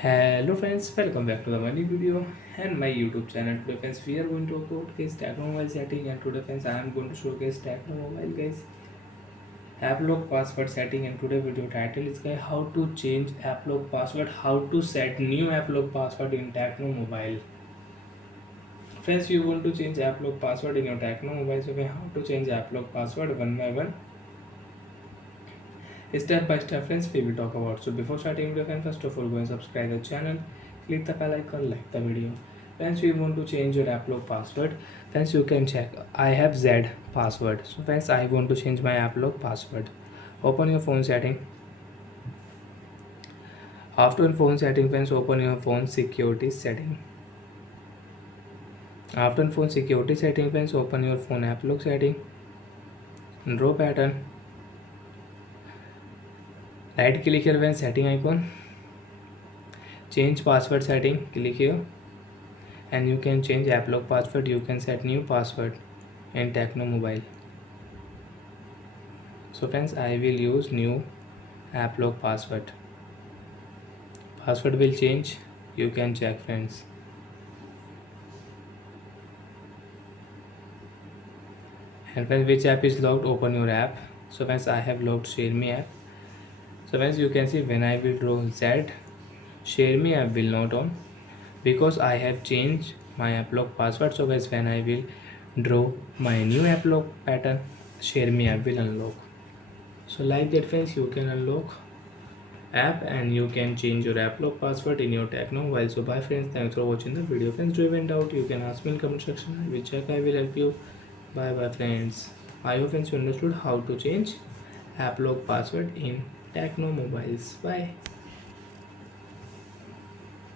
Hello friends, welcome back to the new video and my YouTube channel. Today friends, we are going to showcase Tecno mobile setting, and today friends, I am going to showcase Tecno mobile guys applock password setting. And today video title is guys how to change applock password, how to set new applock password in Tecno mobile. Friends, you want to change applock password in your Tecno mobile, so how to change applock password one by one, step by step friends we will talk about. So before starting video friends, first of all go and subscribe the channel, click the bell icon, like the video. Friends, we want to change your applock password. Friends, you can check I have Z password. So friends, I want to change my applock password. Open your phone setting. After phone setting friends, open your phone security setting. After phone security setting friends, open your phone applock setting. Draw pattern. Right click here when setting icon, change password setting, click here, and you can change applock password. You can set new password in Tecno mobile. So friends, I will use new applock password. Password will change, you can check friends. And friends, which app is locked, open your app. So friends, I have locked share me app. So friends, you can see when I will draw Z, share me app will not on because I have changed my applock password. So guys, when I will draw my new applock pattern, share me app will unlock. So like that friends, you can unlock app and you can change your applock password in your Tecno mobile. So bye friends, thanks for watching the video. Friends, do you have any doubt, you can ask me in comment section. I will check, I will help you. Bye bye friends. I hope friends you understood how to change applock password in Tecno mobiles. Bye.